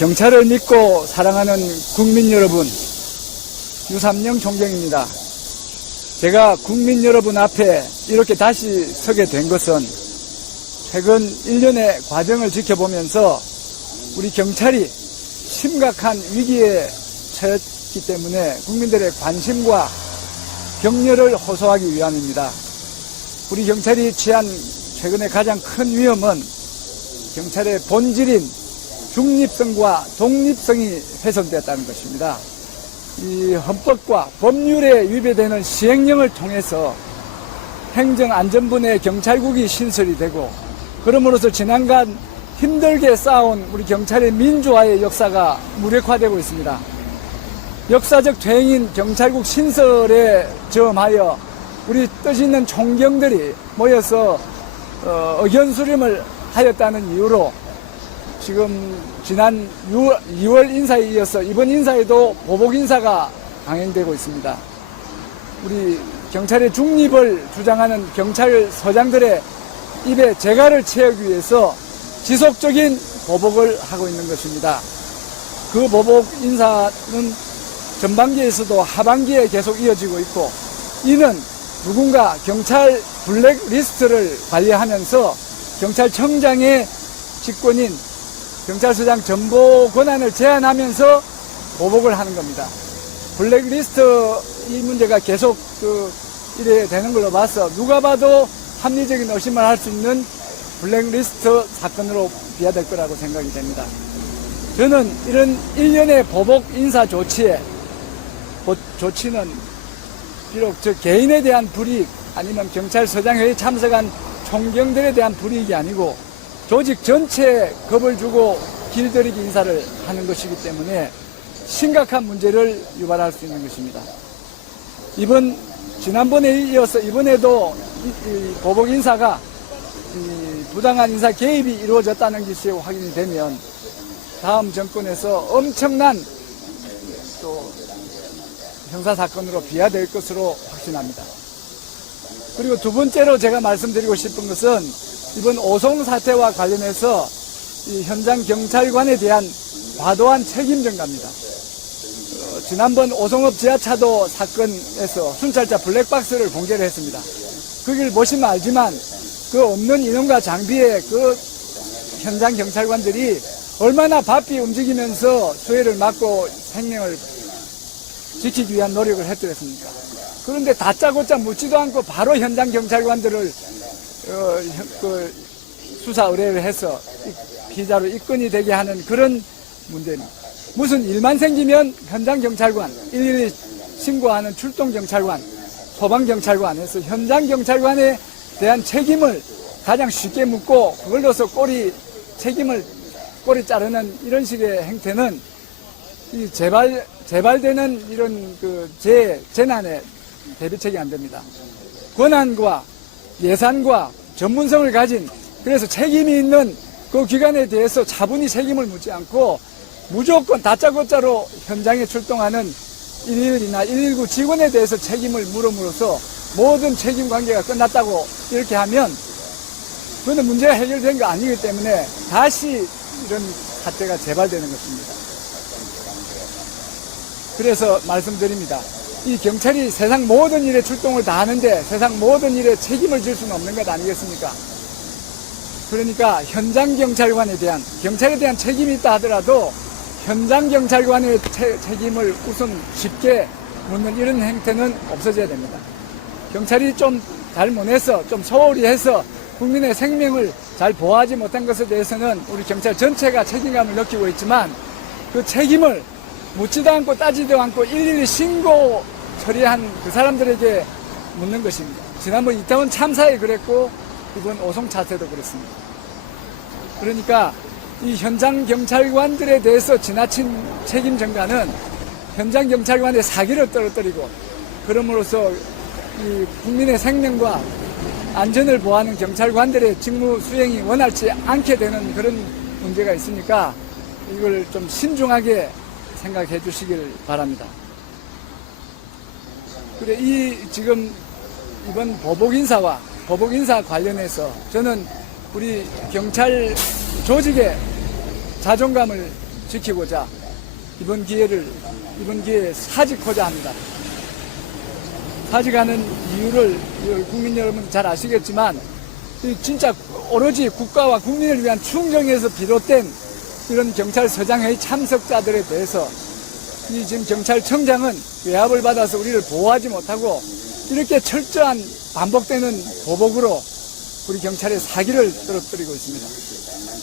경찰을 믿고 사랑하는 국민 여러분, 유삼영 총경입니다. 제가 국민 여러분 앞에 이렇게 다시 서게 된 것은 최근 1년의 과정을 지켜보면서 우리 경찰이 심각한 위기에 처했기 때문에 국민들의 관심과 격려를 호소하기 위함입니다. 우리 경찰이 처한 최근에 가장 큰 위험은 경찰의 본질인 중립성과 독립성이 훼손되었다는 것입니다. 이 헌법과 법률에 위배되는 시행령을 통해서 행정안전부 내 경찰국이 신설이 되고, 그러므로서 지난간 힘들게 쌓아온 우리 경찰의 민주화의 역사가 무력화되고 있습니다. 역사적 퇴행인 경찰국 신설에 저음하여 우리 뜻 있는 총경들이 모여서 의견 수렴을 하였다는 이유로 지금 지난 2월 인사에 이어서 이번 인사에도 보복 인사가 강행되고 있습니다. 우리 경찰의 중립을 주장하는 경찰서장들의 입에 재갈을 채우기 위해서 지속적인 보복을 하고 있는 것입니다. 그 보복 인사는 전반기에서도 하반기에 계속 이어지고 있고, 이는 누군가 경찰 블랙리스트를 관리하면서 경찰청장의 직권인 경찰서장 전보 권한을 제한하면서 보복을 하는 겁니다. 블랙리스트 이 문제가 계속 이래 되는 걸로 봐서 누가 봐도 합리적인 의심을 할 수 있는 블랙리스트 사건으로 비화될 거라고 생각이 됩니다. 저는 이런 일련의 보복 인사 조치는 비록 저 개인에 대한 불이익 아니면 경찰서장회의에 참석한 총경들에 대한 불이익이 아니고 조직 전체에 겁을 주고 길들이기 인사를 하는 것이기 때문에 심각한 문제를 유발할 수 있는 것입니다. 지난번에 이어서 이번에도 이 보복 인사가 부당한 인사 개입이 이루어졌다는 것이 확인이 되면 다음 정권에서 엄청난 또 형사사건으로 비화될 것으로 확신합니다. 그리고 두 번째로 제가 말씀드리고 싶은 것은 이번 오송 사태와 관련해서 이 현장 경찰관에 대한 과도한 책임 전가입니다. 지난번 오송읍 지하차도 사건에서 순찰자 블랙박스를 공개를 했습니다. 거기를 보시면 알지만 그 없는 인원과 장비에 그 현장 경찰관들이 얼마나 바삐 움직이면서 수해를 막고 생명을 지키기 위한 노력을 했더랬습니까? 그런데 다짜고짜 묻지도 않고 바로 현장 경찰관들을 수사 의뢰를 해서 피자로 입건이 되게 하는 그런 문제는, 무슨 일만 생기면 현장 경찰관, 112 신고하는 출동 경찰관, 소방 경찰관에서 현장 경찰관에 대한 책임을 가장 쉽게 묻고 그걸로서 책임을 꼬리 자르는 이런 식의 행태는 이 재발되는 이런 재난에 대비책이 안 됩니다. 권한과 예산과 전문성을 가진, 그래서 책임이 있는 그 기관에 대해서 차분히 책임을 묻지 않고 무조건 다짜고짜로 현장에 출동하는 112나 119 직원에 대해서 책임을 물음으로써 모든 책임 관계가 끝났다고 이렇게 하면 그거는 문제가 해결된 거 아니기 때문에 다시 이런 사태가 재발되는 것입니다. 그래서 말씀드립니다. 이 경찰이 세상 모든 일에 출동을 다 하는데 세상 모든 일에 책임을 질 수는 없는 것 아니겠습니까? 그러니까 현장 경찰관에 대한, 경찰에 대한 책임이 있다 하더라도 현장 경찰관의 책임을 우선 쉽게 묻는 이런 행태는 없어져야 됩니다. 경찰이 좀 잘못해서, 좀 소홀히 해서 국민의 생명을 잘 보호하지 못한 것에 대해서는 우리 경찰 전체가 책임감을 느끼고 있지만, 그 책임을 묻지도 않고 따지도 않고 112 신고 처리한 그 사람들에게 묻는 것입니다. 지난번 이태원 참사에 그랬고 이번 오송 사태도 그렇습니다. 그러니까 이 현장 경찰관들에 대해서 지나친 책임 전가는 현장 경찰관의 사기를 떨어뜨리고, 그럼으로써 이 국민의 생명과 안전을 보호하는 경찰관들의 직무 수행이 원활치 않게 되는 그런 문제가 있으니까 이걸 좀 신중하게 생각해 주시길 바랍니다. 그래, 지금 이번 보복 인사 관련해서 저는 우리 경찰 조직의 자존감을 지키고자 이번 기회에 사직하자 합니다. 사직하는 이유를 국민 여러분 잘 아시겠지만 진짜 오로지 국가와 국민을 위한 충정에서 비롯된 이런 경찰서장회의 참석자들에 대해서 이 지금 경찰청장은 외압을 받아서 우리를 보호하지 못하고 이렇게 철저한 반복되는 보복으로 우리 경찰의 사기를 떨어뜨리고 있습니다.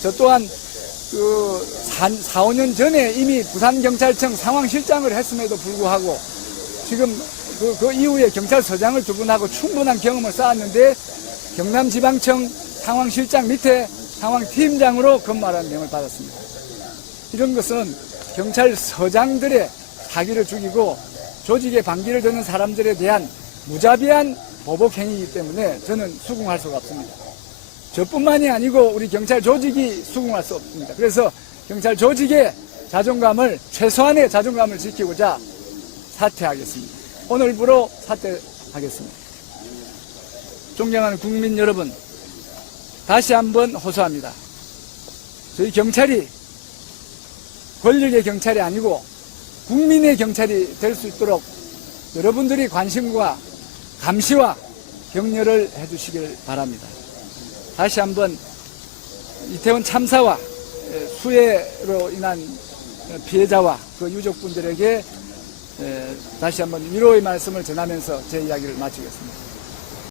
저 또한 4, 5년 전에 이미 부산경찰청 상황실장을 했음에도 불구하고 지금 그 이후에 경찰서장을 두 분하고 충분한 경험을 쌓았는데 경남지방청 상황실장 밑에 상황팀장으로 근무하라는 명을 받았습니다. 이런 것은 경찰서장들의 사기를 죽이고 조직에 반기를 드는 사람들에 대한 무자비한 보복행위이기 때문에 저는 수긍할 수가 없습니다. 저뿐만이 아니고 우리 경찰 조직이 수긍할 수 없습니다. 그래서 경찰 조직의 자존감을, 최소한의 자존감을 지키고자 사퇴하겠습니다. 오늘부로 사퇴하겠습니다. 존경하는 국민 여러분, 다시 한번 호소합니다. 저희 경찰이 권력의 경찰이 아니고 국민의 경찰이 될 수 있도록 여러분들이 관심과 감시와 격려를 해주시길 바랍니다. 다시 한번 이태원 참사와 수해로 인한 피해자와 그 유족분들에게 다시 한번 위로의 말씀을 전하면서 제 이야기를 마치겠습니다.